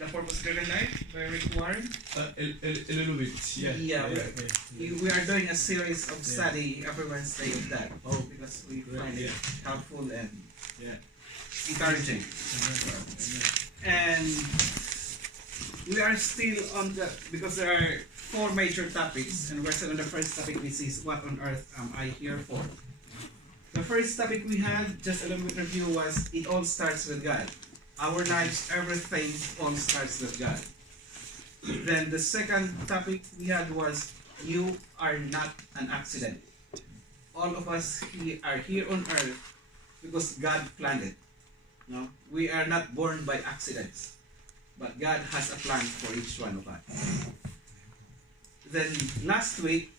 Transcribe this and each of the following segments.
The Purpose-Driven Life by Rick Warren? A little bit, yeah. We are doing a series of study every Wednesday of that. Because we find it helpful and encouraging. And we are still on the, because there are 4 major topics, and we're still on the first topic, which is what on earth am I here for? The first topic we had, just a little bit review, was it all starts with God. Our lives, everything all starts with God. Then the second topic we had was you are not an accident. All of us are here on earth because God planned it. No? We are not born by accidents, but God has a plan for each one of us. Then last week,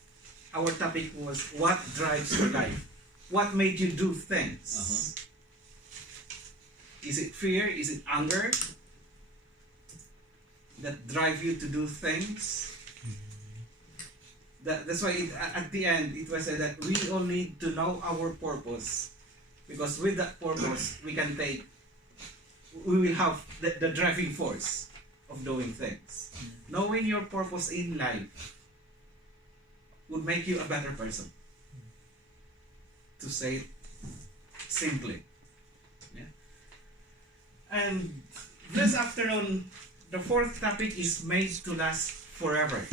our topic was what drives your life? What made you do things? Is it fear? Is it anger that drive you to do things? That's why at the end it was said that we all need to know our purpose, because with that purpose we will have the driving force of doing things. Knowing your purpose in life would make you a better person, to say it simply. And this afternoon, the fourth topic is made to last forever.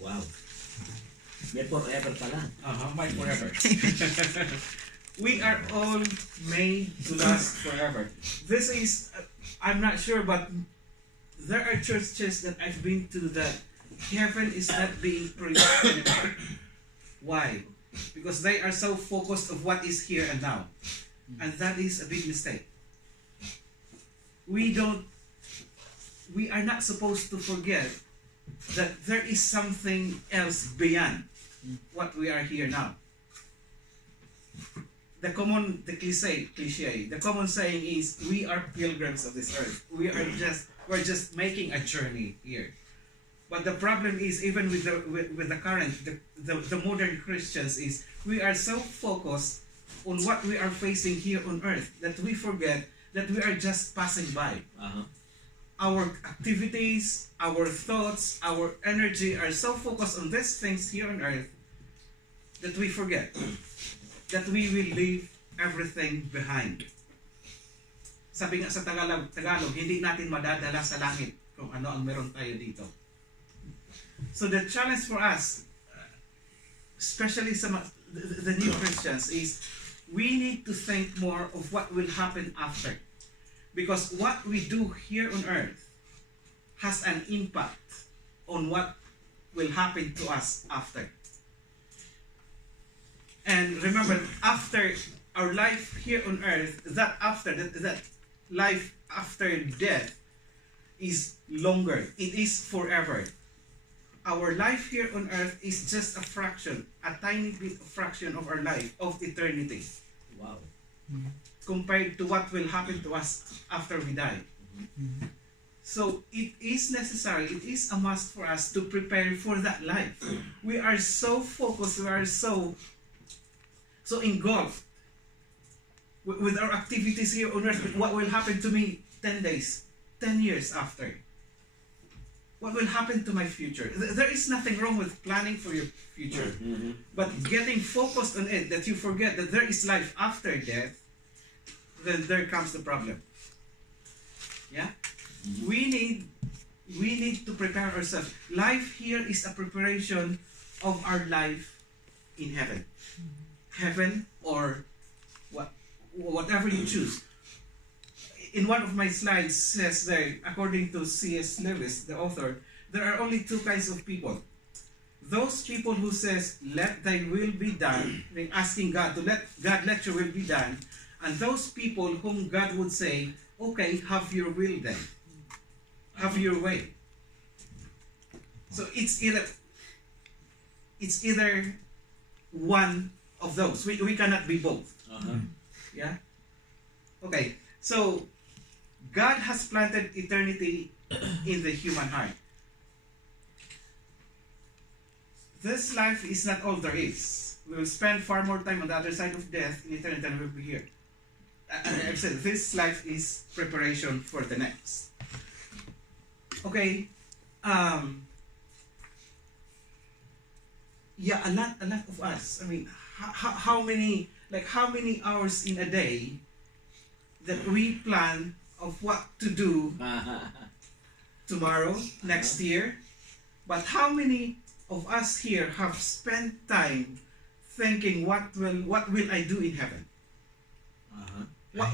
Wow. May forever pala. May forever. We are all made to last forever. This is, I'm not sure, but there are churches that I've been to that heaven is not being preached anymore. Why? Because they are so focused on what is here and now. And that is a big mistake. We are not supposed to forget that there is something else beyond what we are here now. The common saying is we are pilgrims of this earth. We're just making a journey here. But the problem is, even with the current the modern Christians, is we are so focused on what we are facing here on earth that we forget that we are just passing by. Our activities, our thoughts, our energy are so focused on these things here on earth that we forget that we will leave everything behind. Sabi nga sa Tagalog, hindi natin madadala sa langit kung ano ang meron tayo dito. So the challenge for us, especially the new Christians, is we need to think more of what will happen after. Because what we do here on earth has an impact on what will happen to us after. And remember, after our life here on earth, that life after death is longer. It is forever. Our life here on earth is just a fraction, a tiny bit of fraction of our life, of eternity. Wow. Compared to what will happen to us after we die. So it is necessary, it is a must for us to prepare for that life. We are so focused, we are so engulfed with our activities here on earth. What will happen to me 10 days, 10 years after? What will happen to my future? There is nothing wrong with planning for your future. But getting focused on it, that you forget that there is life after death, then there comes the problem. Yeah? We need to prepare ourselves. Life here is a preparation of our life in heaven. Heaven, or whatever you choose. In one of my slides says there, according to C.S. Lewis, the author, there are only 2 kinds of people. Those people who says, let thy will be done, asking God to let your will be done, and those people whom God would say, okay, have your will then. Have your way. So it's either one of those. We cannot be both. Yeah? Okay, so God has planted eternity in the human heart. This life is not all there is. We will spend far more time on the other side of death in eternity than we'll be here. I've said this life is preparation for the next. Okay. Yeah, a lot of us. I mean, how many hours in a day that we plan of what to do tomorrow, next year, but how many of us here have spent time thinking what will I do in heaven? What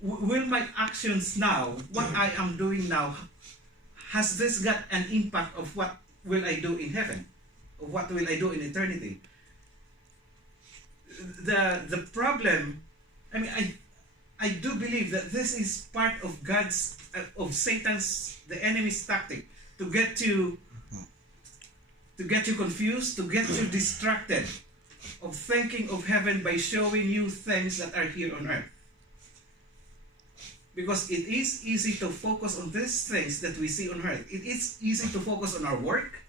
will my actions now, what I am doing now, has this got an impact of what will I do in heaven? Or what will I do in eternity? The problem, I mean, I do believe that this is part of of Satan's, the enemy's tactic to get you confused, to get you distracted of thinking of heaven by showing you things that are here on earth. Because it is easy to focus on these things that we see on earth. It is easy to focus on our work.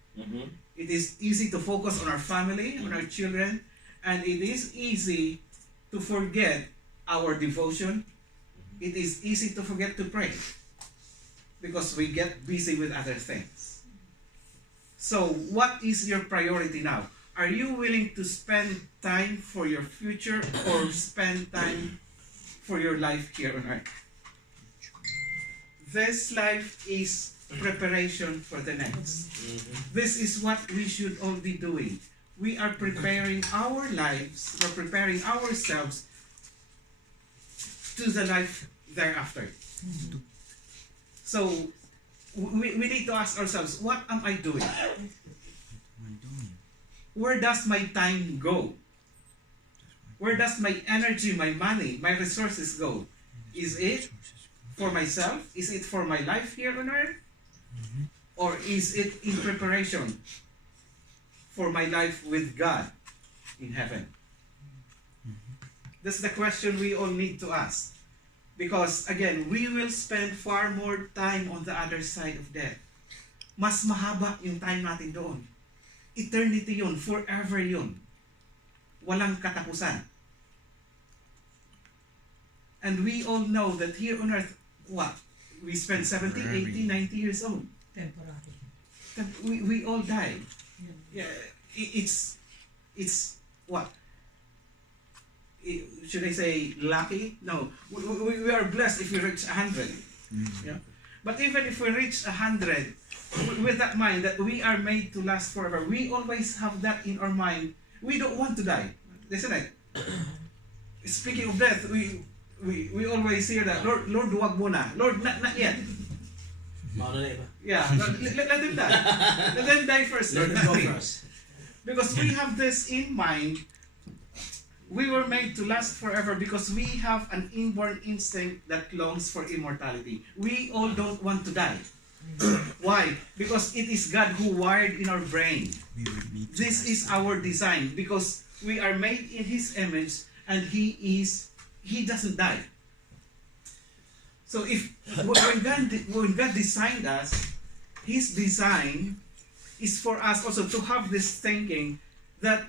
It is easy to focus on our family, on our children, and it is easy to forget our devotion. It is easy to forget to pray because we get busy with other things. So what is your priority now? Are you willing to spend time for your future or spend time for your life here on earth? This life is preparation for the next. This is what we should all be doing. We are preparing our lives, we're preparing ourselves to the life thereafter. So we need to ask ourselves, what am I doing? Where does my time go? Where does my energy, my money, my resources go? Is it for myself? Is it for my life here on earth? Or is it in preparation for my life with God in heaven? That's the question we all need to ask. Because again, we will spend far more time on the other side of death. Mas mahaba yung time natin doon. Eternity yun, forever yun. Walang katapusan. And we all know that here on earth, what? We spend 70, 80, 90 years old. Temporary. We all die. Yeah, it's what? Should I say lucky? No, we are blessed if we reach 100. Yeah. But even if we reach 100, with that mind that we are made to last forever, we always have that in our mind. We don't want to die, isn't it? Speaking of death, we always hear that, Lord, wag mo na. Lord, not yet. Yeah, let him die. Let him die first. Let Lord, him go not me. first. Because we have this in mind. We were made to last forever because we have an inborn instinct that longs for immortality. We all don't want to die. Why? Because it is God who wired in our brain. This is our design because we are made in His image and He doesn't die. So when God designed us, His design is for us also to have this thinking that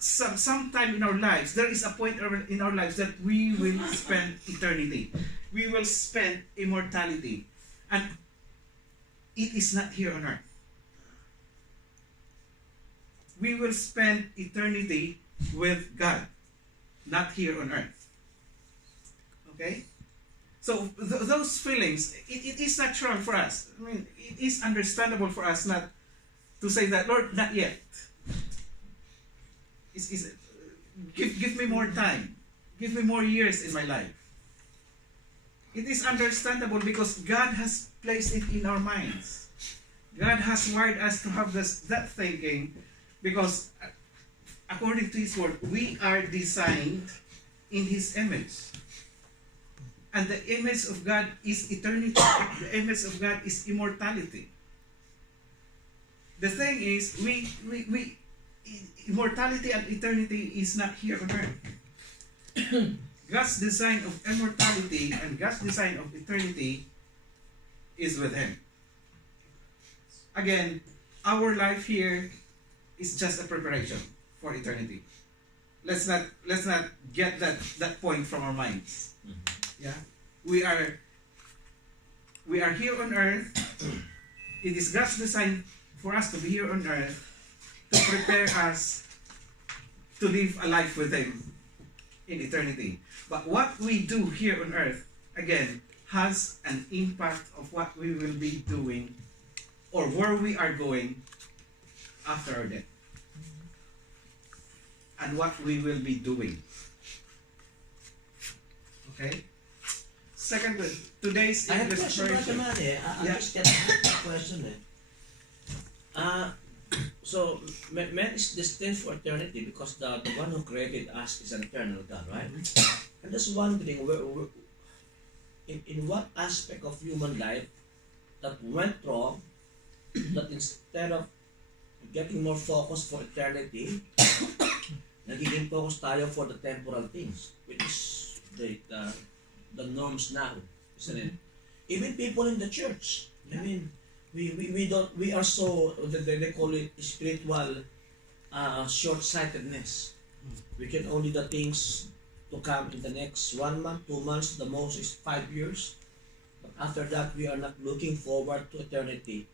sometime in our lives, there is a point in our lives that we will spend eternity. We will spend immortality. And it is not here on earth. We will spend eternity with God, not here on earth. Okay? So those feelings, it is natural for us. I mean, it is understandable for us not to say that, Lord, not yet. Give me more time. Give me more years in my life. It is understandable because God has placed it in our minds. God has wired us to have that thinking because according to His word, we are designed in His image. And the image of God is eternity. The image of God is immortality. The thing is, immortality and eternity is not here on earth. God's design of immortality and God's design of eternity is with Him. Again, our life here is just a preparation for eternity. Let's not get that point from our minds. Yeah, we are here on earth it is God's design for us to be here on earth to prepare us to live a life with Him in eternity. But what we do here on earth, again, has an impact of what we will be doing or where we are going after our death. And what we will be doing. Okay? Second, today's I have a English question, Brother version. Manny. I Yeah. just get a question. So, man is destined for eternity because the one who created us is an eternal God, right? I'm just wondering, in what aspect of human life that went wrong, that instead of getting more focus for eternity, nagiging focus tayo for the temporal things, which is the norms now, isn't it? Even people in the church, I mean, we are so, they call it spiritual short-sightedness. We can only the things to come in the next 1 month, 2 months, the most is 5 years. But after that, we are not looking forward to eternity.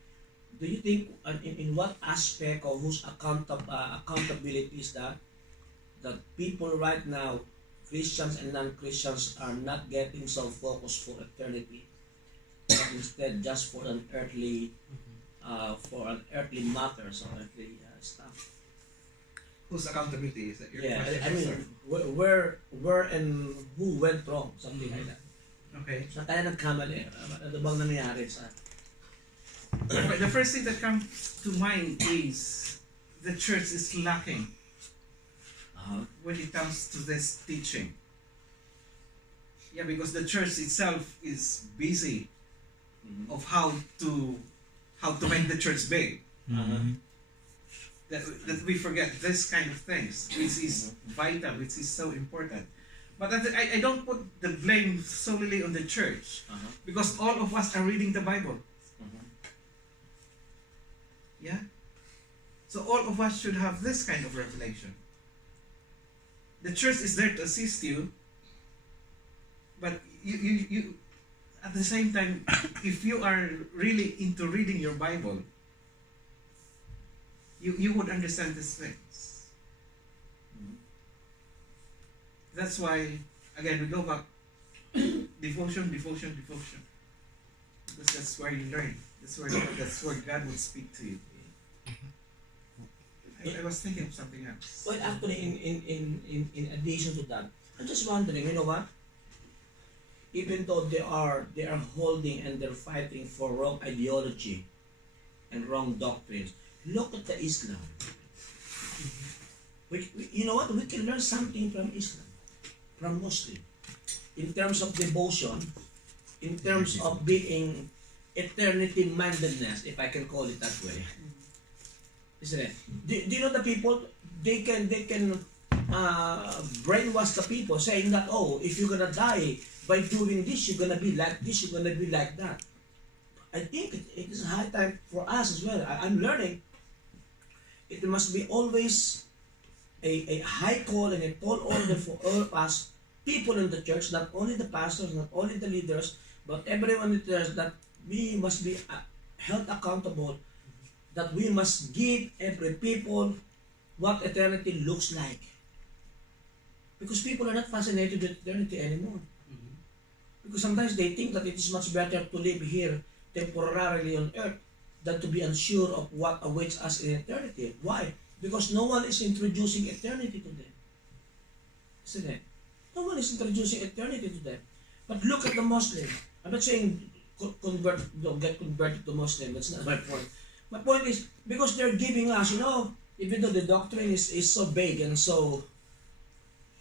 Do you think, in what aspect or whose accountability is that people right now, Christians and non-Christians, are not getting so focused for eternity, but instead just for an earthly matters or earthly stuff? Whose accountability is that? Yeah, I mean, where and who went wrong, something like that. Okay. Saan tayo nagkamali? Ano bang nangyari sa... Okay, the first thing that comes to mind is the church is lacking when it comes to this teaching. Yeah, because the church itself is busy of how to make the church big. That we forget this kind of things, which is vital, which is so important. But I don't put the blame solely on the church, because all of us are reading the Bible. Yeah? So all of us should have this kind of revelation. The church is there to assist you, but you at the same time, if you are really into reading your Bible, you would understand these things. That's why, again, we go back, devotion. Because that's where you learn. That's where God would speak to you. I was thinking of something else. Well, actually, in addition to that, I'm just wondering, you know what? Even though they are holding and they're fighting for wrong ideology and wrong doctrines, look at the Islam. You know what? We can learn something from Islam, from Muslim, in terms of devotion, in terms of being eternity-mindedness, if I can call it that way. Isn't it? Do you know the people? They can brainwash the people, saying that, oh, if you're gonna die by doing this, you're gonna be like this, you're gonna be like that. I think it is high time for us as well. I'm learning. It must be always a high call and a tall order for all of us, people in the church, not only the pastors, not only the leaders, but everyone in the church, that we must be held accountable, that we must give every people what eternity looks like. Because people are not fascinated with eternity anymore. Because sometimes they think that it is much better to live here temporarily on earth than to be unsure of what awaits us in eternity. Why? Because no one is introducing eternity to them. Isn't it? No one is introducing eternity to them. But look at the Muslim. I'm not saying don't get converted to Muslim. That's not my point. My point is, because they're giving us, even though the doctrine is so vague and so,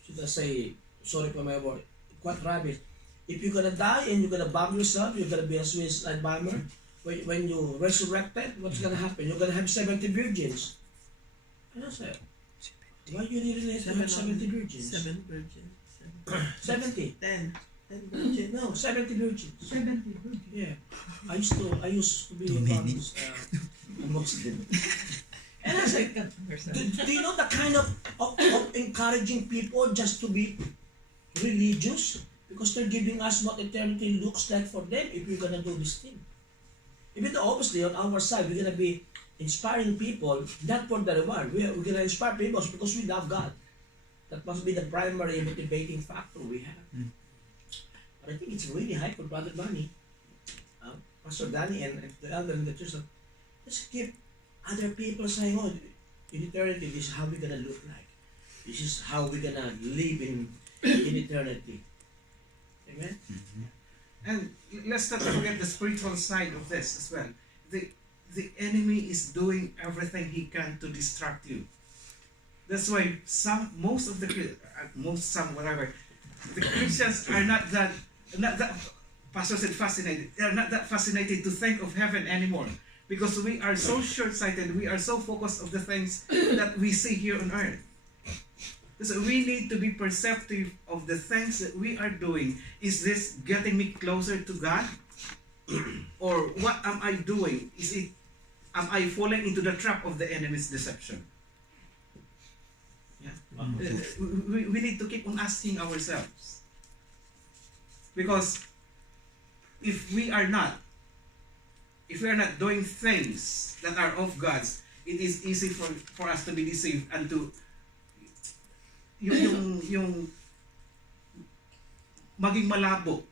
should I say, sorry for my word, quite rubbish. If you're gonna die and you're gonna bomb yourself, you're gonna be a suicide bomber. When you resurrected, what's gonna happen? You're gonna have 70 virgins. I say, why you really need to have 70 virgins? 7 virgins. 70. 10 virgins. No, 70 virgins. 70 virgins. Yeah. I used to be a Muslim. And I said, do you know the kind of encouraging people just to be religious? Because they're giving us what eternity looks like for them if we're gonna do this thing. Even though obviously on our side we're gonna be inspiring people, not for the reward. We're gonna inspire people because we love God. That must be the primary motivating factor we have. But I think it's really hard for Brother Manny, Pastor Danny, and the elder in the church. Let's keep other people saying, "Oh, in eternity, this is how we're gonna look like. This is how we're gonna live in eternity." Amen. And let's not forget the spiritual side of this as well. The enemy is doing everything he can to distract you. That's why most of the Christians are not that Pastor said fascinated. They are not that fascinated to think of heaven anymore, because we are so short-sighted. We are so focused of the things that we see here on earth. So we need to be perceptive of the things that we are doing. Is this getting me closer to God? Or what am I doing? Am I falling into the trap of the enemy's deception? Yeah. We need to keep on asking ourselves. Because if we are not doing things that are of God's, it is easy for us to be deceived and to yung maging malabo.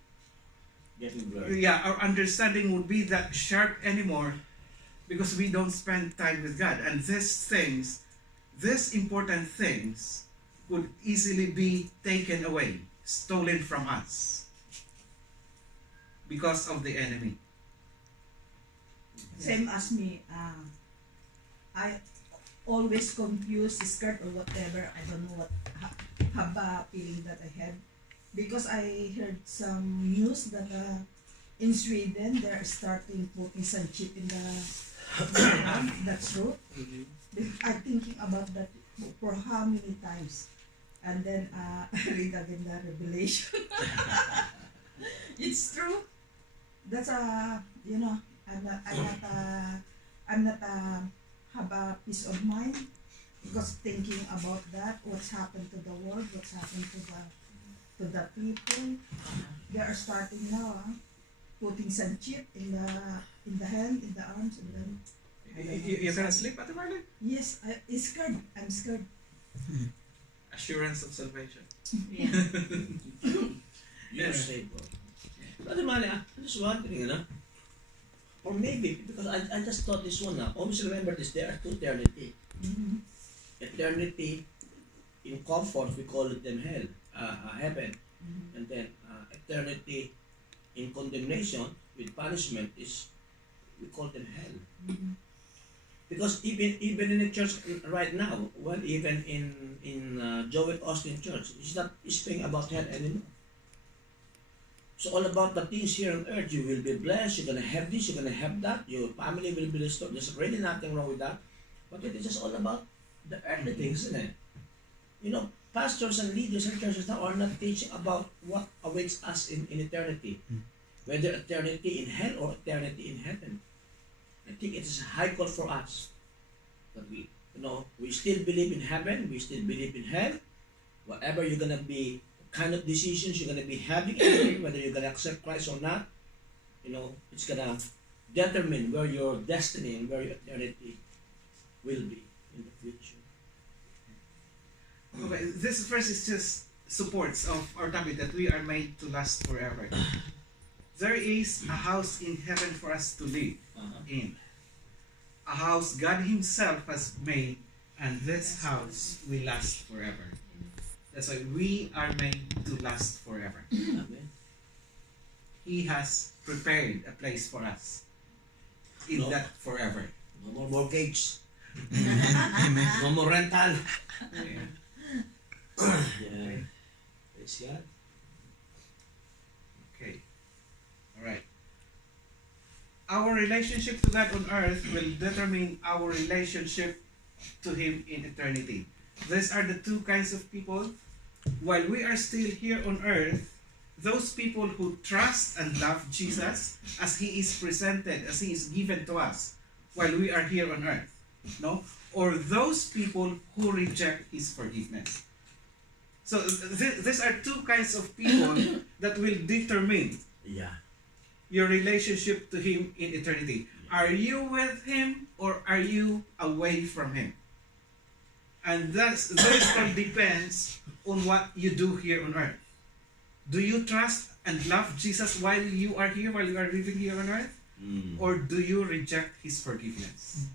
Getting blurred. Yeah, our understanding would be that sharp anymore because we don't spend time with God. And these important things could easily be taken away, stolen from us because of the enemy. Same as me. I always confuse the skirt or whatever. I don't know what haba feeling that I had, because I heard some news that in Sweden they're starting putting some chip in the that's true. I'm thinking about that for how many times, and then I read again the Revelation. It's true. That's I'm not have a peace of mind because thinking about that, what's happened to the world, what's happened to the people. They are starting now, putting some chip in the hand, in the arms, and then You're gonna sleep at the moment? yes, I'm scared. I'm scared. Assurance of salvation. Yeah. You're saved, bro. Brother Manny, I'm just wondering, or maybe, because I just thought this one now. Always remember this, there are two eternity. Mhm. Eternity in comfort, we call it them hell, heaven. Mhm. And then eternity in condemnation with punishment is, we call them hell. Mhm. Because even in the church right now, well, even in Joel Austin Church, it's not speaking about hell anymore. It's all about the things here on earth. You will be blessed, you're gonna have this, you're gonna have that, your family will be restored. There's really nothing wrong with that. But it is just all about the earthly things, isn't it? Pastors and leaders and churches now are not teaching about what awaits us in eternity. Whether eternity in hell or eternity in heaven. I think it is a high call for us that we still believe in heaven, we still believe in hell. Whatever you're gonna be, kind of decisions you're gonna be having, whether you're gonna accept Christ or not, it's gonna determine where your destiny and where your eternity will be in the future. Okay, this verse is just supports of our topic that we are made to last forever. There is a house in heaven for us to live in. A house God Himself has made, and this house will last forever. That's why we are made to last forever. Amen. He has prepared a place for us in No. that forever. No more mortgage. No more rental. Yeah. Yeah. Praise God. Okay. All right. Our relationship to God on earth will determine our relationship to Him in eternity. These are the two kinds of people. While we are still here on earth, those people who trust and love Jesus as He is presented, as He is given to us while we are here on earth. No? Or those people who reject His forgiveness. So these are two kinds of people that will determine Yeah. your relationship to Him in eternity? Are you with Him or are you away from Him? And this all depends on what you do here on earth. Do you trust and love Jesus while you are here, while you are living here on earth? Or do you reject His forgiveness?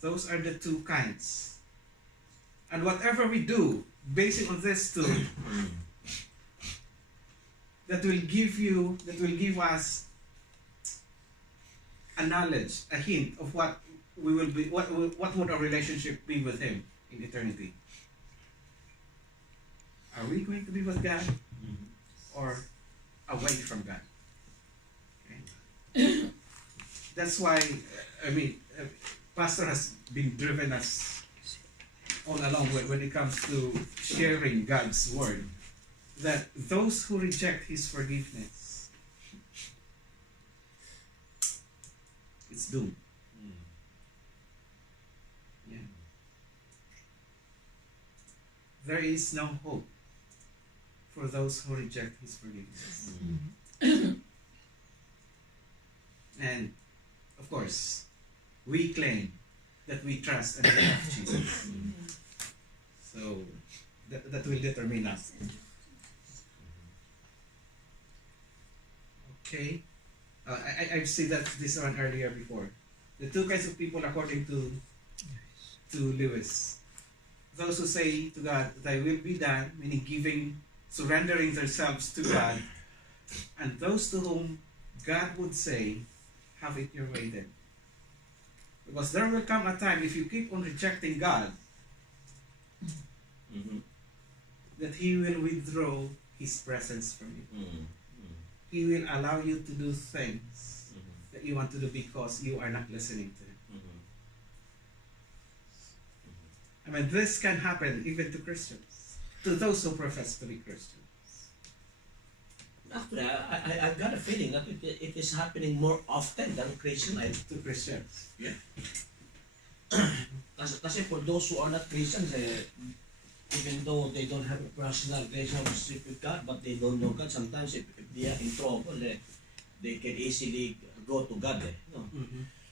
Those are the two kinds. And whatever we do, based on this two, that will give us a knowledge, a hint of what we will be, what would our relationship be with Him in eternity. Are we going to be with God or away from God? Okay. That's why, Pastor has been driven us all along when it comes to sharing God's Word, that those who reject His forgiveness, it's doom. Yeah. There is no hope for those who reject His forgiveness. And of course, we claim that we trust and we love Jesus. So that will determine us. Okay. I've seen that this one earlier before. The two kinds of people according to Lewis. Those who say to God, "Thy will be done," meaning surrendering themselves to God, and those to whom God would say, "Have it your way then." Because there will come a time, if you keep on rejecting God, that He will withdraw His presence from you. He will allow you to do things that you want to do because you are not listening to Him. I mean, this can happen even to Christians, to those who profess to be Christians. Actually, I've got a feeling that it is happening more often than Christian. To Christians. Yeah. Kasi for those who are not Christians, even though they don't have a personal relationship with God, but they don't know God, sometimes if they are in trouble, they can easily go to God. No?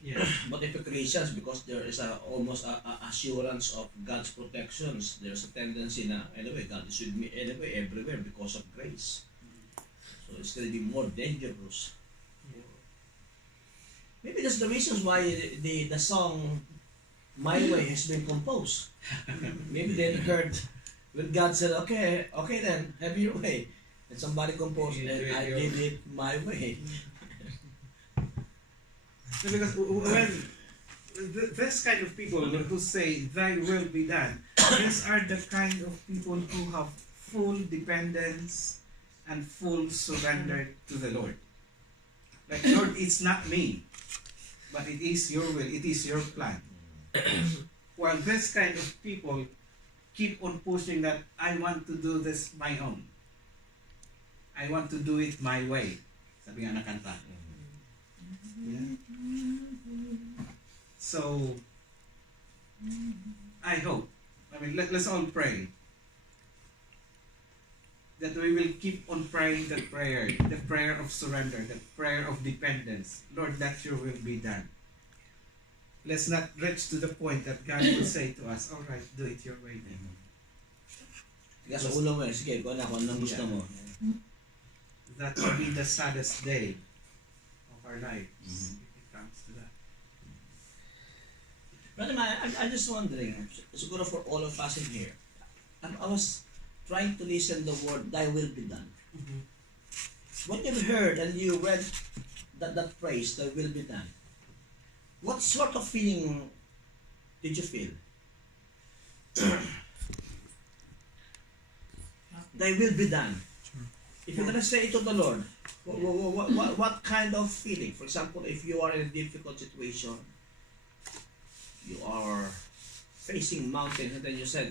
Yeah. But if a Christians, because there is almost a assurance of God's protections, there's a tendency na, anyway, God is with me anyway, everywhere because of grace. So it's going to be more dangerous. Maybe that's the reasons why the song "My Way" has been composed. Maybe they heard when God said, okay then, have your way. And somebody composed it, and I did it my way. Because when this kind of people who say, "Thy will be done," these are the kind of people who have full dependence and full surrender to the Lord. Like, "Lord, it's not me, but it is your will, it is your plan." While this kind of people keep on pushing that, "I want to do this my own. I want to do it my way." Sabi nga na kanta. Yeah. So, I hope, let's all pray that we will keep on praying that prayer, the prayer of surrender, the prayer of dependence. "Lord, let your will be done." Let's not reach to the point that God will say to us, "All right, do it your way then." Kaya sa ulo mo sige, kung anong gusto mo. That will be the saddest day of our lives if it comes to that. Brother Man, I'm just wondering, siguro for all of us in here, I was trying to listen the word, "Thy will be done." When you've heard and you read that phrase, "Thy will be done," what sort of feeling did you feel? "Thy will be done." If you're gonna say it to the Lord, what kind of feeling? For example, if you are in a difficult situation, you are facing mountains, and then you said,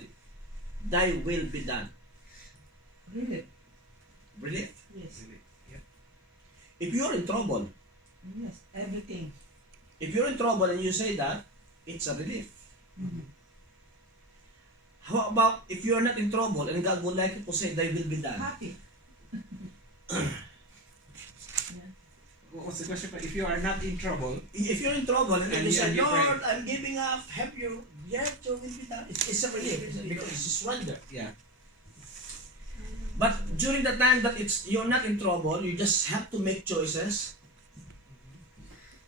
"Thy will be done." Relief. Relief. Yes. Yeah. If you're in trouble, Yes. Everything. if you're in trouble and you say that, it's a relief. How about if you're not in trouble and God would like you to say, "Thy will be done"? Happy. What's the question? If you are not in trouble, If you're in trouble and then And you you- say, and you pray. Lord, I'm giving up, help you. Yes, your will be done. It's a relief. Because it's a surrender. yeah. But during the time that you're not in trouble, you just have to make choices.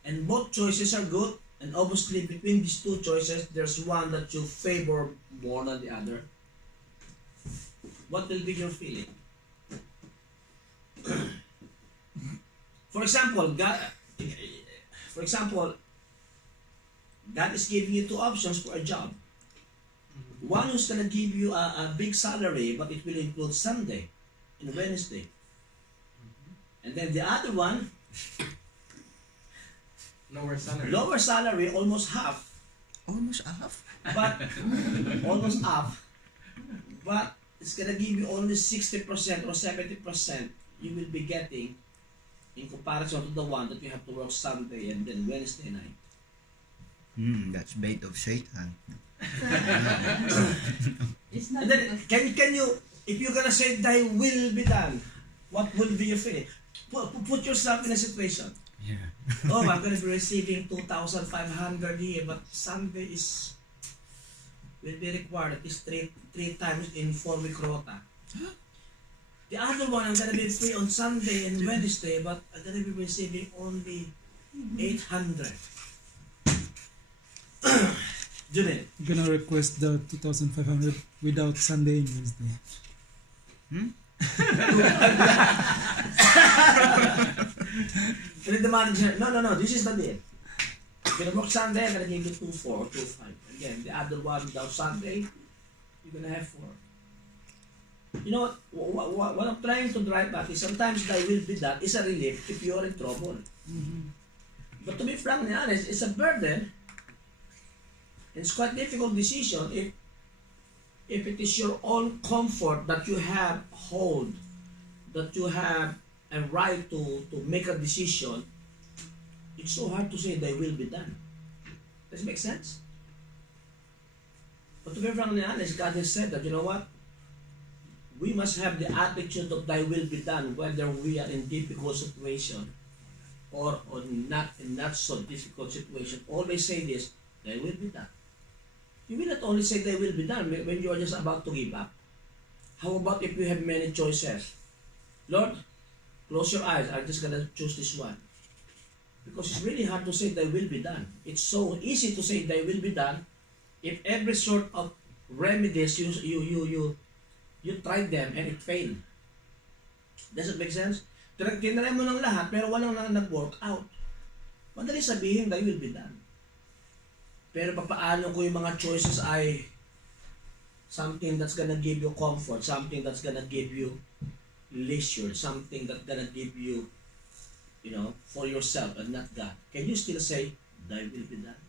And both choices are good. And obviously between these two choices, there's one that you favor more than the other. What will be your feeling? For example, God is giving you two options for a job. One who's gonna give you a big salary, but it will include Sunday and Wednesday. And then the other one, Lower salary. lower salary, almost half, Almost half. but almost half. But it's gonna give you only 60% or 70% you will be getting in comparison to the one that you have to work Sunday and then Wednesday night. That's bait of Satan. It's not And then because can you if you're gonna say thy will be done, what will be your feeling? Put yourself in a situation. Yeah. Oh, I'm gonna be receiving 2,500 here, but Sunday will be required at least three times in 4-week rota. The other one, I'm gonna be free on Sunday and Wednesday, but I'm gonna be receiving only 800. Junel, I'm gonna request the 2,500 without Sunday and Wednesday. and then the manager, no, this is the deal. You're gonna work Sunday, I'm gonna give you 2-4 or 2-5. Again, the other one without Sunday, you're gonna have 4. You know what I'm trying to drive at is sometimes thy will be done is a relief if you're in trouble. But to be frankly honest, it's a burden. It's quite difficult decision if it is your own comfort that you have hold, that you have a right to make a decision. It's so hard to say thy will be done. Does it make sense? But to be frankly honest, God has said that, you know what? We must have the attitude of thy will be done whether we are in difficult situation or not in not so difficult situation. Always say this, thy will be done. You will not only say thy will be done when you are just about to give up. How about if you have many choices? Lord, close your eyes, I'm just gonna choose this one. Because it's really hard to say thy will be done. It's so easy to say thy will be done if every sort of remedies you tried them and it failed. Does it make sense? Tinry mo ng lahat pero walang nag-work out. Madali sabihin thy will be done. Pero papaano kung yung mga choices ay something that's gonna give you comfort, something that's gonna give you leisure, something that's gonna give you, for yourself and not God. Can you still say, thy will be done?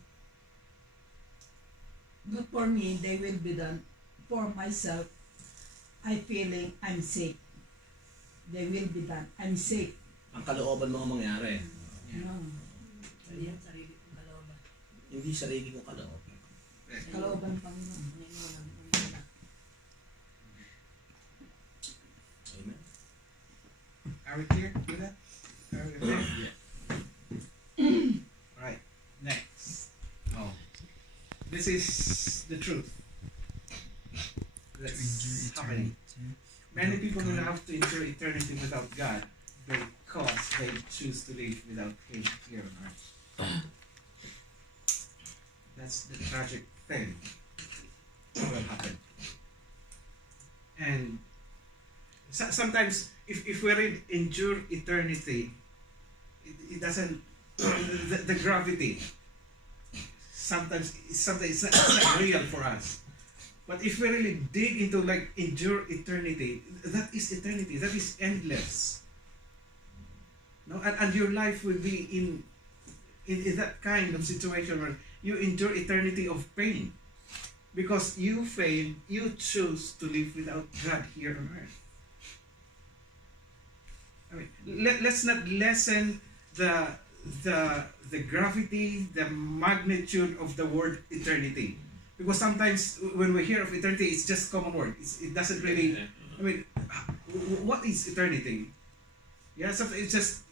But for me, they will be done. For myself, I feeling I'm safe. They will be done. I'm safe. Ang kalooban mo ang mangyari. No. Hindi sarili kong kalooban. Kalooban Panginoon. Amen? Are we clear with that? Are we clear? Right. Next. Oh. This is the truth. That's happening. Many people will have to endure eternity without God because they choose to live without Him here on earth. That's the tragic thing that will happen. And sometimes, if we endure eternity, it doesn't. The gravity. Sometimes it's not real for us. But if we really dig into endure eternity, that is eternity. That is endless. No, and your life will be in that kind of situation where you endure eternity of pain, because you failed. You choose to live without God here on earth. I mean, let's not lessen the gravity, the magnitude of the word eternity. Because sometimes when we hear of eternity, it's just common word. It doesn't really. I mean, what is eternity? Yeah, so it's just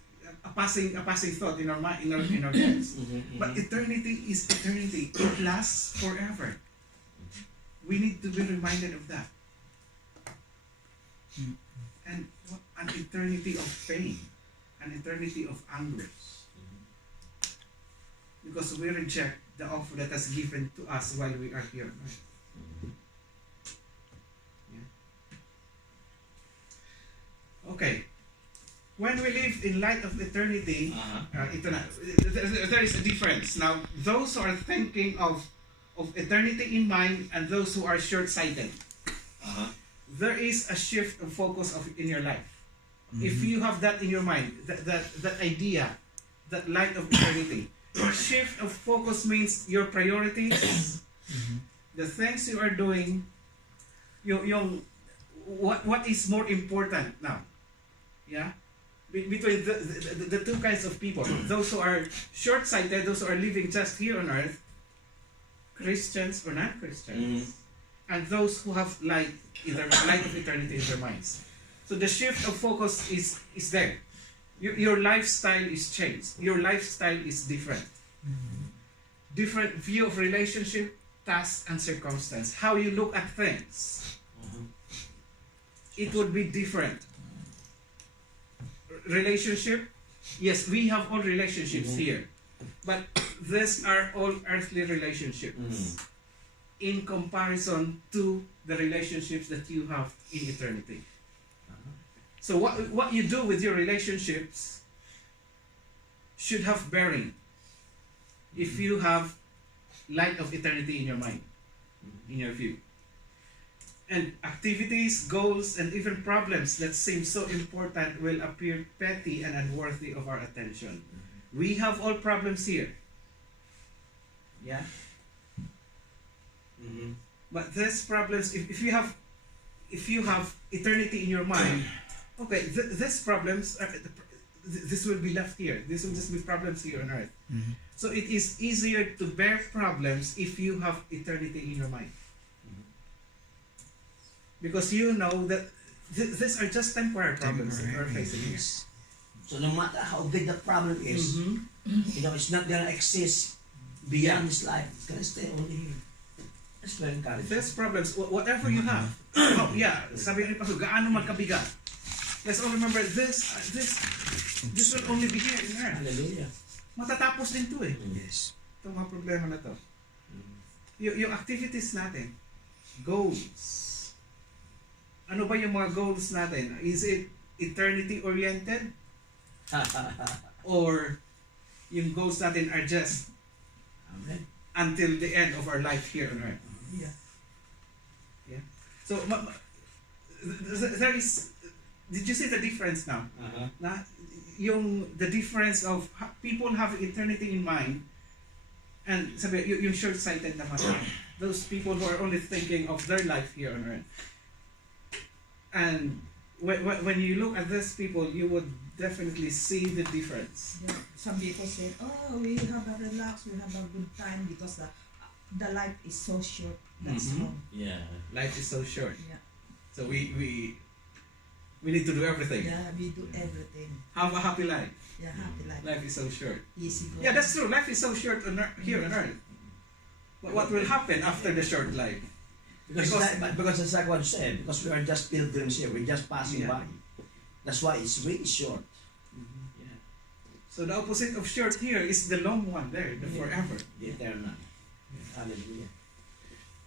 a passing thought in our mind, in our heads. But eternity is eternity. It lasts forever. We need to be reminded of that. And an eternity of pain, an eternity of anguish. Because we reject the offer that has given to us while we are here. Yeah. Okay. When we live in light of eternity, there is a difference. Now, those who are thinking of eternity in mind and those who are short-sighted, there is a shift of focus in your life. If you have that in your mind, that idea, that light of eternity, shift of focus means your priorities, the things you are doing, what is more important now? Yeah. Between the two kinds of people, those who are short-sighted, those who are living just here on earth, Christians or non-Christians, and those who have light of eternity in their minds. So the shift of focus is there. Your lifestyle is changed. Your lifestyle is different. Different view of relationship, task, and circumstance. How you look at things. It would be different. Relationship, yes, we have all relationships here, but these are all earthly relationships in comparison to the relationships that you have in eternity. So what you do with your relationships should have bearing if you have light of eternity in your mind, in your view. And activities, goals, and even problems that seem so important will appear petty and unworthy of our attention. We have all problems here. Yeah? But these problems, if you have eternity in your mind, okay, these problems, this will be left here. This will just be problems here on earth. So it is easier to bear problems if you have eternity in your mind. Because you know that these are just temporary problems that we're facing here. So no matter how big the problem is, it's not gonna exist beyond this life. It's gonna stay only here. That's very encouraging. These problems, whatever you have, sabi ni Pastor, gaano man kabigat. Let's all remember this will only be here in earth. Hallelujah. Matatapos din to eh. Yes. Itong mga problema na to. Yung activities natin, goals. Ano ba yung mga goals natin? Is it eternity-oriented? Or yung goals natin are just until the end of our life here on earth? Yeah. So, there is... Did you see the difference now? Na, the difference of people have eternity in mind and sabi, yung short-sighted naman. Those people who are only thinking of their life here on earth. And when you look at these people, you would definitely see the difference. Yeah. Some people say, "Oh, we have a relax, we have a good time because the life is so short." That's all. Yeah. Life is so short. Yeah. So we need to do everything. Yeah, we do everything. Have a happy life. Yeah, happy life. Life is so short. Easy go. Yeah, that's true. Life is so short here on earth. But what will happen after the short life? Because it's like what you said, because we are just pilgrims here, we're just passing by. That's why it's really short. Yeah. So the opposite of short here is the long one there, the forever. The eternal. Hallelujah.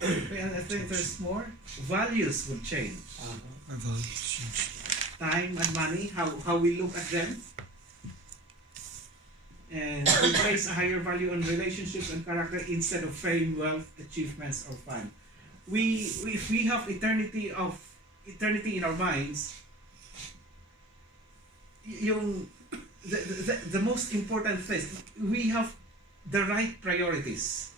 And I think there's more. Values would change. Time and money, how we look at them. And we place a higher value on relationships and character instead of fame, wealth, achievements, or fun. If we have eternity in our minds, the most important thing, we have the right priorities.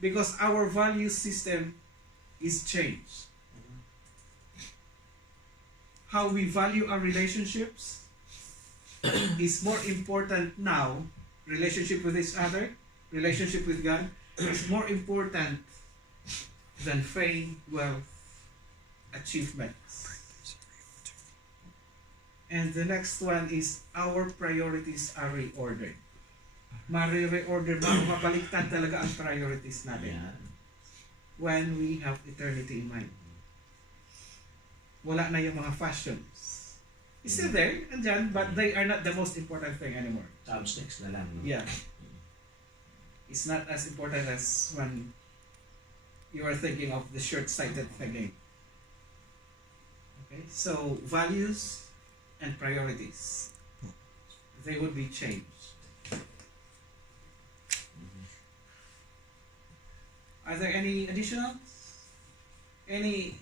Because our value system is changed. How we value our relationships is more important now. Relationship with each other, relationship with God, is more important than fame, wealth, achievements. And the next one is our priorities are reordered. Mare-reorder ba? Mabaliktad talaga ang priorities natin Yeah. when we have eternity in mind. Wala na yung mga fashions. It's still there, andyan, but they are not the most important thing anymore. Substance na lang. No? Yeah. It's not as important as when you are thinking of the short-sighted thinking. Okay, so values and priorities, they would be changed. Are there any additional? Any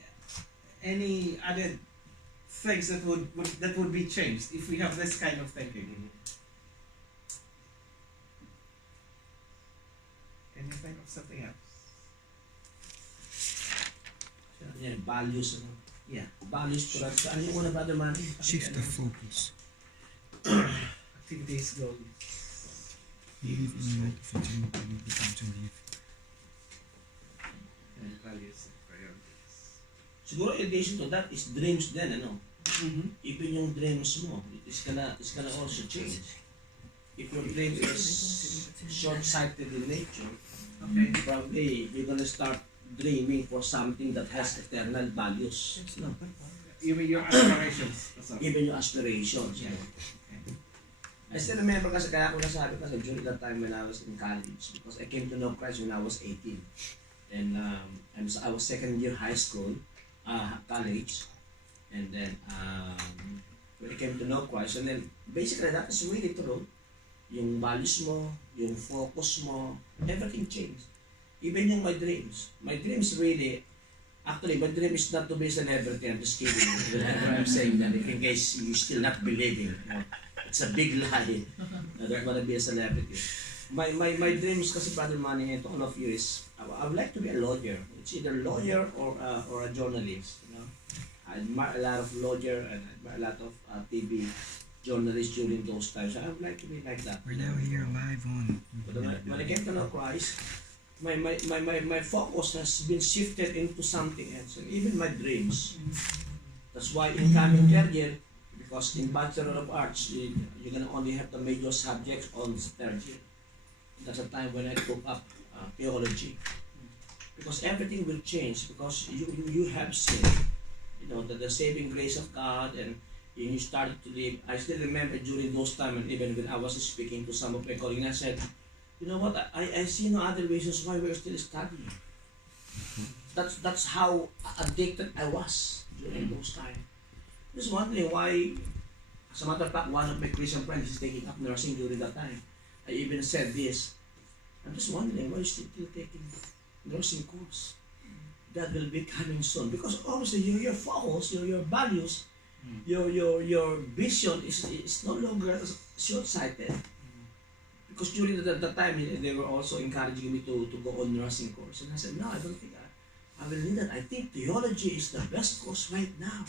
added things that would be changed if we have this kind of thinking? Can you think of something else? Yan, values. Ano? Yeah. Values, correct. Ano yung una, Brother Manny? Shift of focus. Activities, goals. Live in light of eternity, we become to live. And values and priorities. Siguro in addition to that is dreams din, ano? Mm-hmm. Even yung dreams mo, it's gonna also change. If your dream is short-sighted in nature, Okay. probably you're gonna start dreaming for something that has eternal values. No? Even your aspirations. That's all. Even your aspirations. Yeah. No? I still remember kasi kaya ko nasabi kasi during that time when I was in college, because I came to know Christ when I was 18. And I was second year high school, college, and then when I came to know Christ, and then basically that is really true. Yung values mo, yung focus mo, everything changed. Even yung my dreams. My dreams really, actually my dream is not to be a celebrity. I'm just kidding. Whenever I'm saying that, if in case you still not believing, you know, it's a big lie. I don't want to be a celebrity. My dreams kasi, Brother Manny, and to all of you is, I would like to be a lawyer. It's either lawyer or a journalist. You know, I admire a lot of lawyer and I admire a lot of TV journalists during those times. I would like to be like that. We're now here live on. But when I came to know Christ, my focus has been shifted into something else, and even my dreams. That's why in coming third year, because in Bachelor of Arts, you're gonna only have the major subjects on third year. That's a time when I took up theology, because everything will change because you have seen, you know, the saving grace of God, and you started to live. I still remember during those times, and even when I was speaking to some of my colleagues, I said, you know what, I see no other reasons why we're still studying. That's how addicted I was during those times. Just wondering why, as a matter of fact, one of my Christian friends is taking up nursing during that time. I even said this, I'm just wondering why you're still taking nursing course. That will be coming soon. Because obviously your focus, your values, your vision is no longer short-sighted. Because during the time they were also encouraging me to go on nursing course, and I said no, I don't think I will need that. I think theology is the best course right now,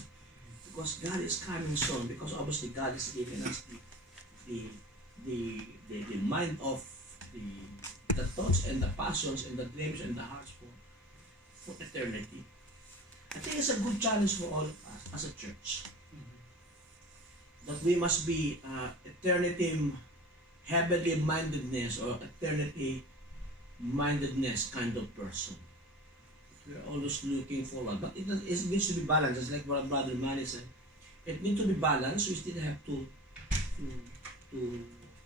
because God is coming soon. Because obviously God is giving us the mind of the thoughts and the passions and the dreams and the hearts for eternity. I think it's a good challenge for all of us as a church, that we must be eternity heavenly mindedness or eternity mindedness kind of person. We are always looking forward, but it needs to be balanced. Just like what Brother Manny said, it needs to be balanced. We still have to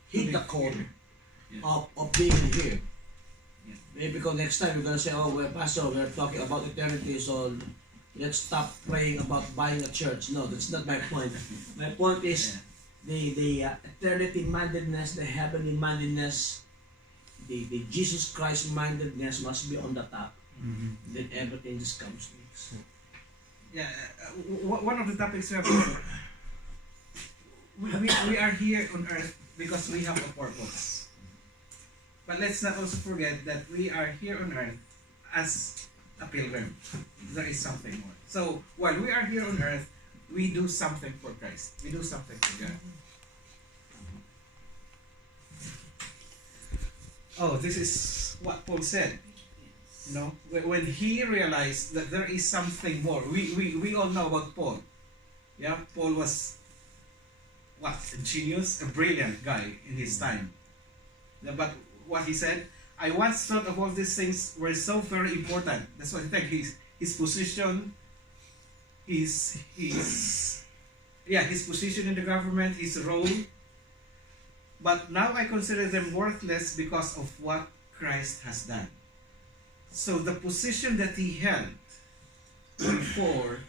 hit the core of being here. Yeah. Maybe because next time we're gonna say, oh, Pastor, we're talking about eternity, so let's stop praying about buying a church. No, that's not my point. My point is the eternity mindedness, the heavenly mindedness, the Jesus Christ mindedness must be on the top. Then everything just comes next. Yeah, one of the topics we have, we are here on earth because we have a purpose. But let's not also forget that we are here on earth as a pilgrim. There is something more. So while we are here on earth, we do something for Christ. We do something for God. Oh, this is what Paul said. You know, when he realized that there is something more. We all know about Paul. Yeah, Paul was what, a genius, a brilliant guy in his time. But what he said, I once thought of all these things were so very important. That's what I think. His position, his position in the government, his role. But now I consider them worthless because of what Christ has done. So the position that he held before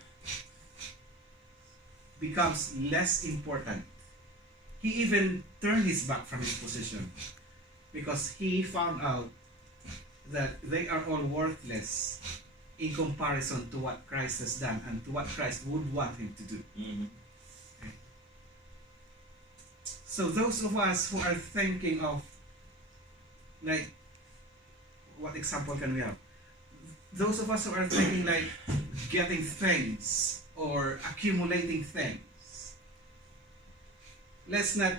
becomes less important. He even turned his back from his position because he found out that they are all worthless in comparison to what Christ has done and to what Christ would want him to do. Okay. So those of us who are thinking of, like, what example can we have? Those of us who are thinking like getting things or accumulating things, let's not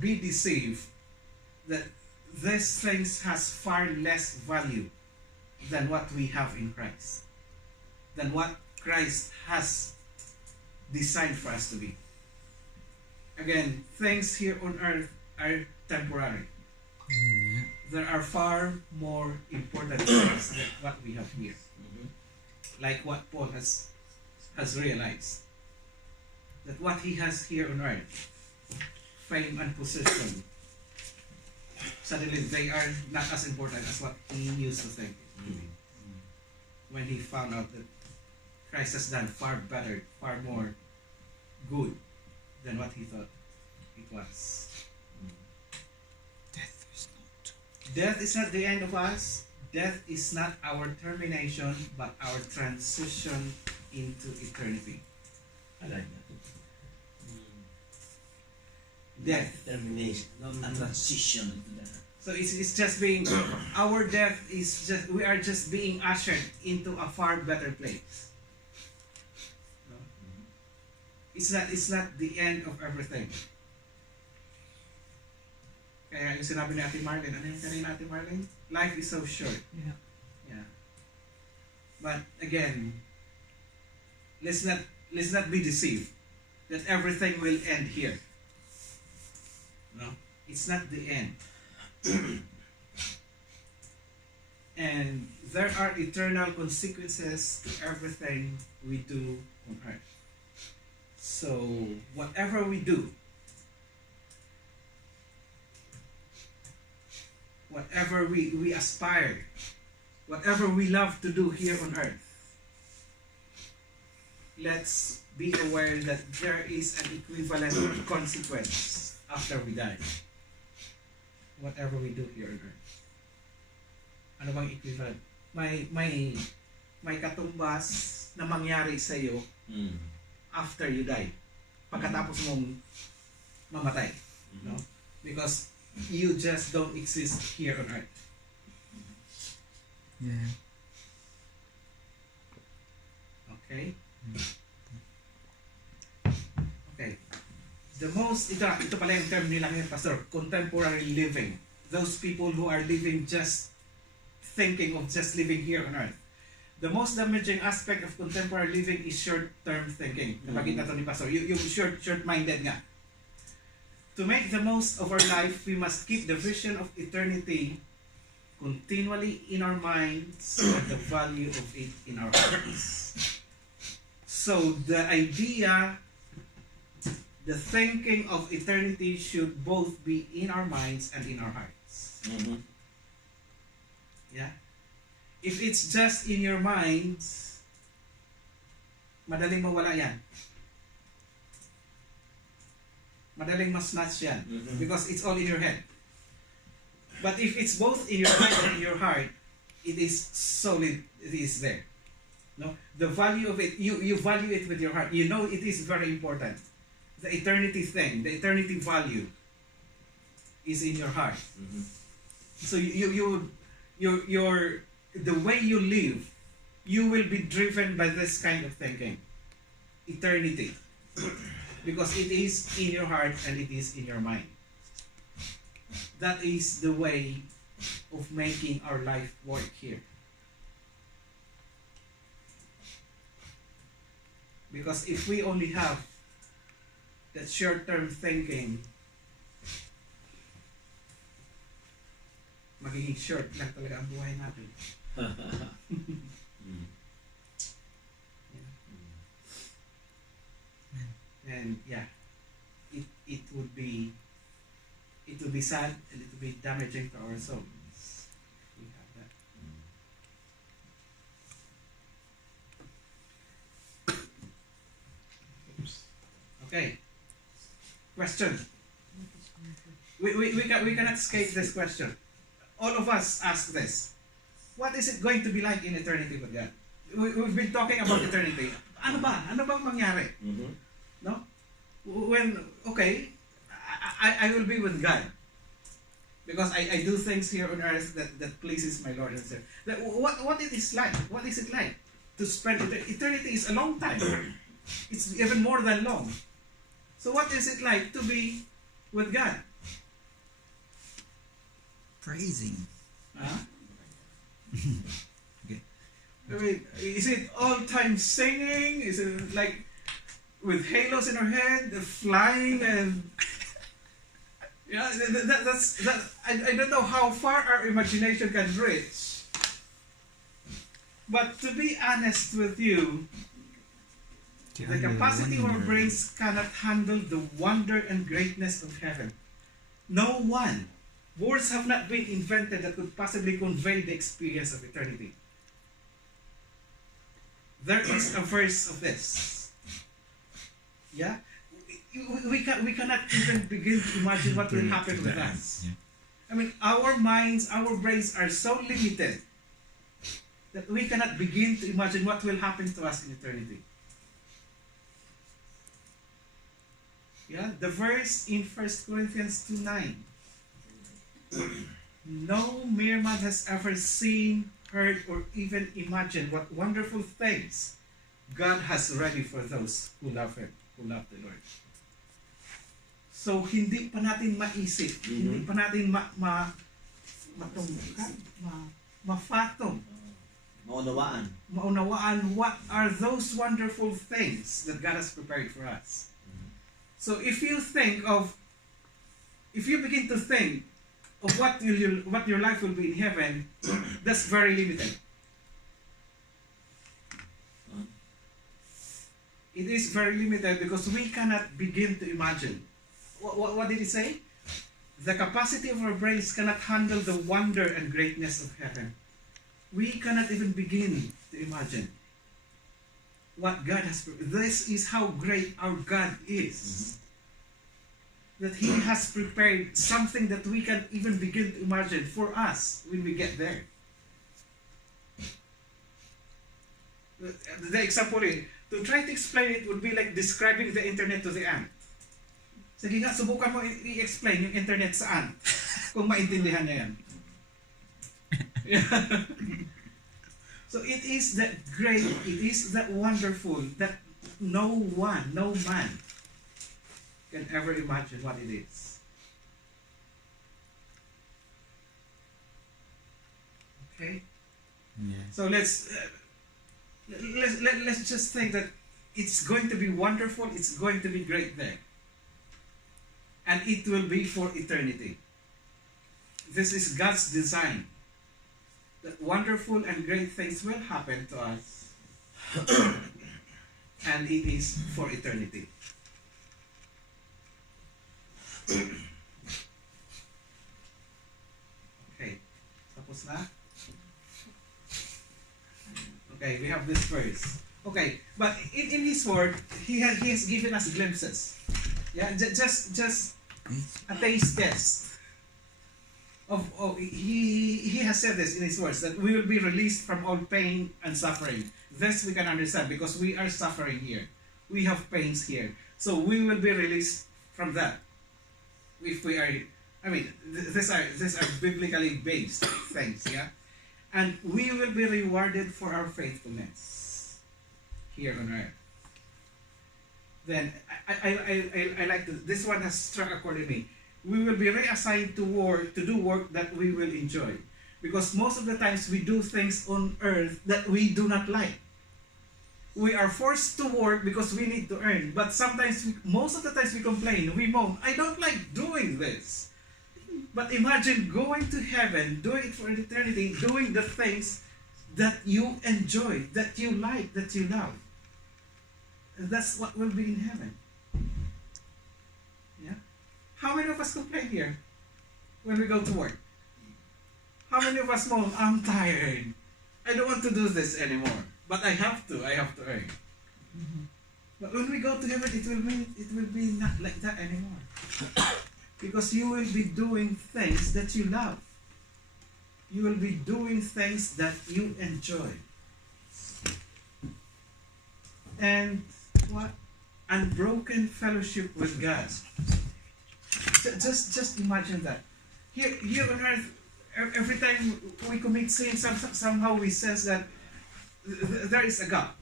be deceived that these things has far less value than what we have in Christ, than what Christ has designed for us to be. Again, things here on earth are temporary. There are far more important things than what we have here. Like what Paul has realized. That what he has here on earth, fame and position, suddenly they are not as important as what he used to think it to be. When he found out that Christ has done far better, far more good than what he thought it was. Death is not the end of us. Death is not our termination, but our transition into eternity. I like that. Death. Termination, not a transition into that. So it's just being, our death is just, we are just being ushered into a far better place. No? It's not the end of everything. Kaya yung sinabi ni Ate Marlene, ano yung kanina Ate Marlene? Life is so short. Yeah. But again, let's not be deceived that everything will end here. No, it's not the end. And there are eternal consequences to everything we do on earth. So whatever we do, whatever we aspire, whatever we love to do here on earth, let's be aware that there is an equivalent consequence after we die. Whatever we do here on earth. Ano bang equivalent? May katumbas na mangyari sa iyo after you die. Pagkatapos mong mamatay. No? Because you just don't exist here on earth. Yeah. Okay? Okay. The most, ito pala yung term nila ngayon, Pastor, contemporary living. Those people who are living just thinking of just living here on earth. The most damaging aspect of contemporary living is short-term thinking. Napakita to ni Pastor. Yung short-minded nga. To make the most of our life, we must keep the vision of eternity continually in our minds and the value of it in our hearts. So the idea, the thinking of eternity should both be in our minds and in our hearts. Yeah? If it's just in your minds, madaling mawala yan. Madaling mas-snatch yan. Because it's all in your head. But if it's both in your mind and in your heart, it is solid, it is there. No? The value of it, you value it with your heart. You know it is very important. The eternity thing, the eternity value is in your heart. So the way you live, you will be driven by this kind of thinking. Eternity. Because it is in your heart and it is in your mind. That is the way of making our life work here. Because if we only have that short-term thinking, magiging short lang talaga ang buhay natin. And yeah, it would be sad and it would be damaging to our souls. We have that. Okay. Question. We cannot escape this question. All of us ask this. What is it going to be like in eternity with God? We've been talking about eternity. Ano ba? Ano bang mangyari? No? When, okay, I will be with God. Because I do things here on earth that pleases my Lord and Savior. What it is like? What is it like to spend eternity? Eternity is a long time. It's even more than long. So what is it like to be with God? Praising. Huh? Okay. I mean, is it all time singing? Is it like with halos in our head, flying and yeah? That's I don't know how far our imagination can reach. But to be honest with you, the capacity of our brains cannot handle the wonder and greatness of heaven. No one. Words have not been invented that could possibly convey the experience of eternity. There is a verse of this. Yeah? We cannot even begin to imagine what will happen with us. I mean, our minds, our brains are so limited that we cannot begin to imagine what will happen to us in eternity. Yeah, the verse in 1 Corinthians 2:9. No mere man has ever seen, heard, or even imagined what wonderful things God has ready for those who love Him, who love the Lord. So, hindi pa natin maisip, hindi pa natin mafathom, maunawaan what are those wonderful things that God has prepared for us. So, if you begin to think of what your life will be in heaven, that's very limited. It is very limited because we cannot begin to imagine. What did he say? The capacity of our brains cannot handle the wonder and greatness of heaven. We cannot even begin to imagine what God has. This is how great our God is. That He has prepared something that we can even begin to imagine for us when we get there. The example to try to explain it would be like describing the internet to the ant. Sige nga, subukan mo i-explain yung internet sa ant kung maintindihan niya yan. So it is that great, it is that wonderful that no man can ever imagine what it is. Okay? Yeah. So let's just think that it's going to be wonderful, it's going to be great there. And it will be for eternity. This is God's design. That wonderful and great things will happen to us. And it is for eternity. Okay. Tapos na? Okay, we have this verse. Okay, but in His Word, He has given us glimpses. Yeah, just a taste test of he has said this in His words that we will be released from all pain and suffering. This we can understand because we are suffering here. We have pains here. So we will be released from that. If we are, I mean, these are biblically based things, yeah? And we will be rewarded for our faithfulness here on earth. Then, I like this one has struck a chord in me. We will be reassigned to do work that we will enjoy. Because most of the times we do things on earth that we do not like. we are forced to work because we need to earn. But sometimes, most of the times we complain, we moan, I don't like doing this. But imagine going to heaven, doing it for eternity, doing the things that you enjoy, that you like, that you love. And that's what will be in heaven. Yeah? How many of us complain here when we go to work? How many of us moan, I'm tired. I don't want to do this anymore. But I have to earn. But when we go to heaven, it will be not like that anymore. Because you will be doing things that you love. You will be doing things that you enjoy. And what? Unbroken fellowship with God. Just imagine that. Here on earth, every time we commit sin, somehow we sense that there is a gap.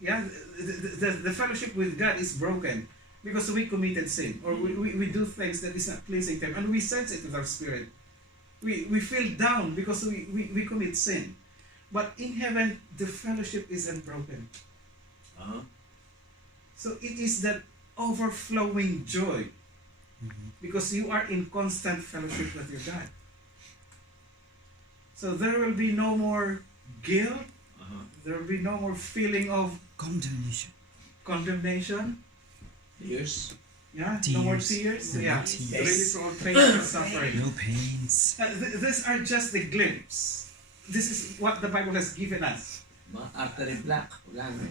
Yeah, the fellowship with God is broken because we committed sin, or we do things that is not pleasing to Him, and we sense it with our spirit. We feel down because we commit sin. But in heaven, the fellowship is unbroken. So it is that overflowing joy because you are in constant fellowship with your God. So there will be no more guilt. There will be no more feeling of condemnation. Yes. Yeah, Tears. no more tears. No Yeah, more tears. release all pain and suffering. No pains. These are just the glimpse. This is what the Bible has given us. Mga artery block, wala na.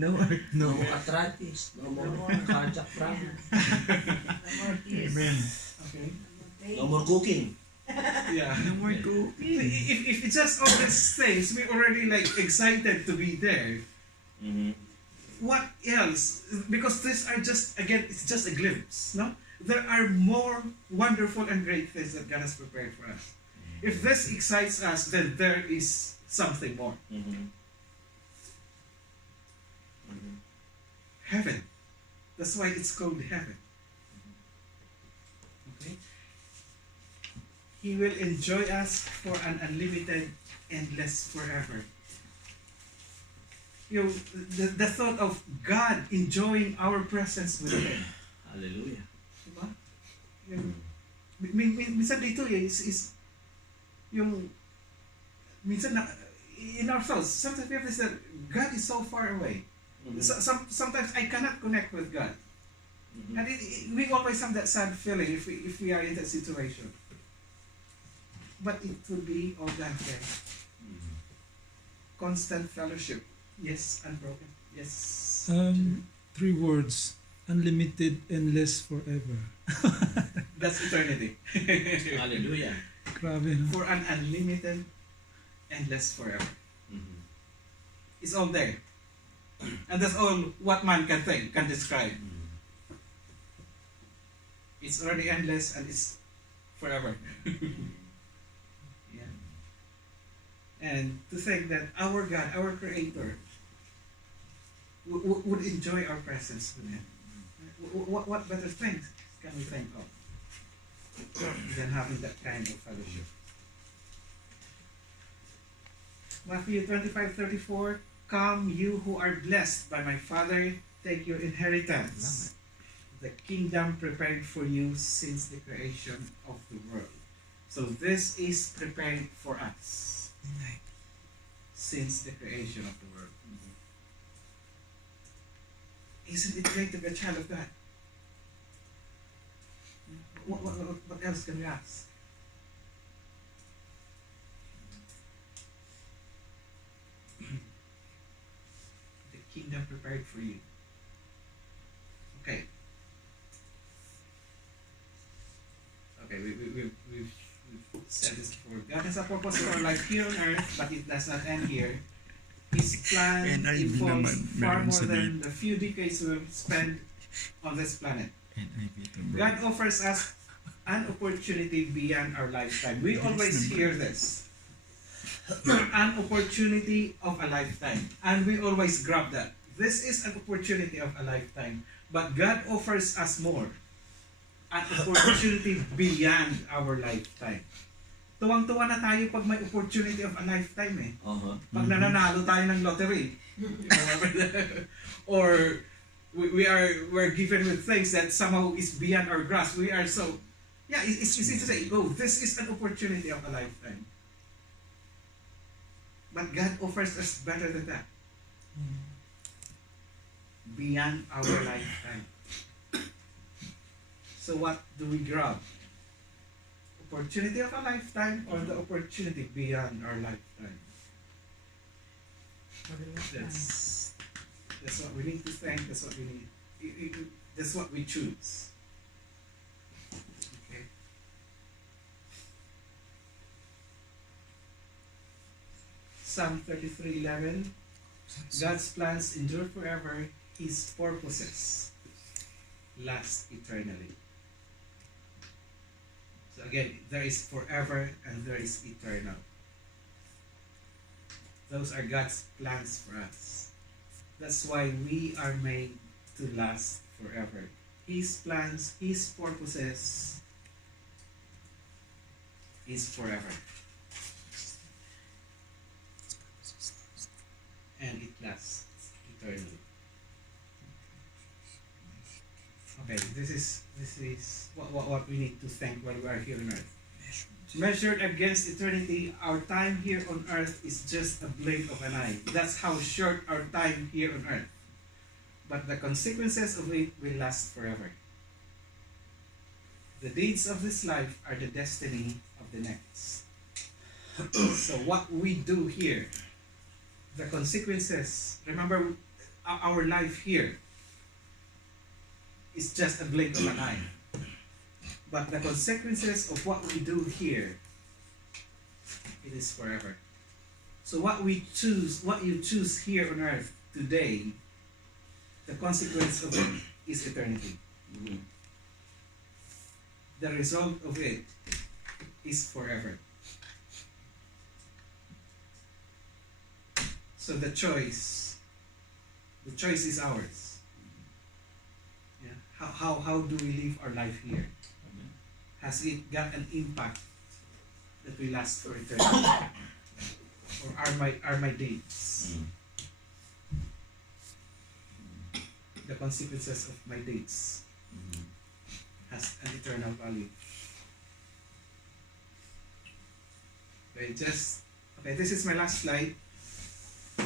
No, No more arthritis, no more cardiac problem, No more tears. Amen. Okay. no more cooking. Yeah. No more go. If it's just all these things, we're already like excited to be there. What else? Because these are just, again, it's just a glimpse, no? There are more wonderful and great things that God has prepared for us. If this excites us, then there is something more. Heaven. That's why it's called heaven. Okay? He will enjoy us for an unlimited, endless forever. You know, the thought of God enjoying our presence with Him. Hallelujah. Diba? Yung, minsan dito is yung minsan na, in our thoughts, sometimes we have this that God is so far away. Sometimes I cannot connect with God. And we always have that sad feeling if we are in that situation. But it will be all God there. Constant fellowship. Yes, unbroken. Yes. 3 words: unlimited, endless, forever. That's eternity. Hallelujah. Grabe, no? For an unlimited, endless forever. It's all there. And that's all what man can think, can describe. It's already endless and it's forever. Yeah. And to think that our God, our Creator, would enjoy our presence with Him. What better things can we think of than having that kind of fellowship? Matthew 25:34, come you who are blessed by my Father, take your inheritance, the kingdom prepared for you since the creation of the world. So this is prepared for us since the creation of the world. Isn't it great to be a child of God? What else can we ask? The kingdom prepared for you. Okay. Okay, we've said this before. God has a purpose for our life here on earth, but it does not end here. His plan NIV involves naman, far meron more sa than the few decades we'll spend on this planet. God offers us an opportunity beyond our lifetime. We always hear this. An opportunity of a lifetime. And we always grab that. This is an opportunity of a lifetime. But God offers us more. An opportunity beyond our lifetime. Tuwang-tuwa na tayo pag may opportunity of a lifetime eh. Uh-huh. Pag nananalo tayo ng lottery. Or we're given with things that somehow is beyond our grasp. We are so, yeah, it's easy to say, oh, this is an opportunity of a lifetime. But God offers us better than that. Beyond our lifetime. So what do we grab? Opportunity of a lifetime or the opportunity beyond our lifetime? That's what we need to think. That's what we need. That's what we choose. Okay. Psalm 33:11. God's plans endure forever. His purposes last eternally. So again, there is forever and there is eternal. Those are God's plans for us. That's why we are made to last forever. His plans, His purposes is forever. And it lasts eternally. Okay, this is what we need to think while we are here on earth. Measured against eternity, our time here on earth is just a blink of an eye. That's how short our time here on earth. But the consequences of it will last forever. The deeds of this life are the destiny of the next. So what we do here, the consequences, remember our life here is just a blink of an eye. But the consequences of what we do here, it is forever. So what we choose, what you choose here on earth today, the consequence of it is eternity. The result of it is forever. So the choice is ours. Yeah. How do we live our life here? Has it got an impact that will last for eternity? Or are my deeds? The consequences of my deeds has an eternal value. Okay, this is my last slide.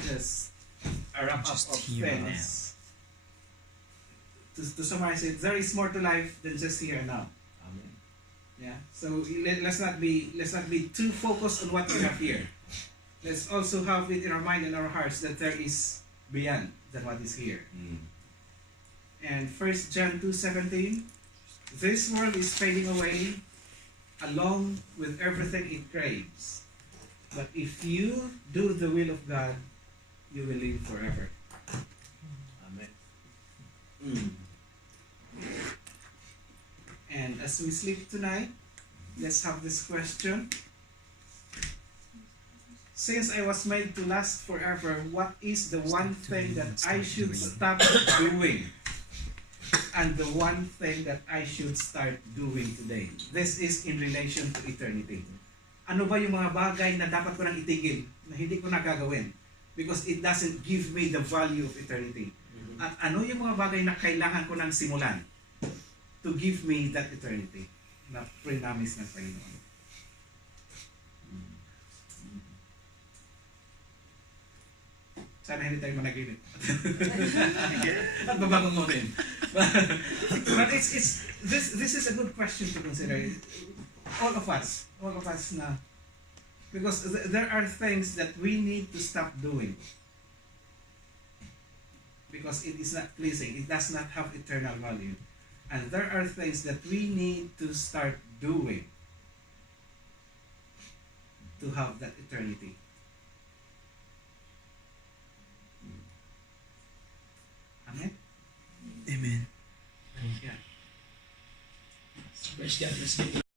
Just a wrap up of things. To summarize it, there is more to life than just here and now. Yeah. So let's not be too focused on what we have here. Let's also have it in our mind and our hearts that there is beyond than what is here. And 1 John 2:17, this world is fading away along with everything it craves. But if you do the will of God, you will live forever. Amen. And as we sleep tonight, let's have this question. Since I was made to last forever, what is the one thing that I should stop doing? And the one thing that I should start doing today? This is in relation to eternity. Ano ba yung mga bagay na dapat ko nang itigil, na hindi ko na gagawin? Because it doesn't give me the value of eternity. At ano yung mga bagay na kailangan ko nang simulan to give me that eternity na pre-promise ng Panginoon? Sana hindi tayo managinip. At babangon mo rin. But this is a good question to consider. All of us na, because there are things that we need to stop doing. Because it is not pleasing. It does not have eternal value. And there are things that we need to start doing to have that eternity. Amen? Amen. Yeah. Praise God. Let's give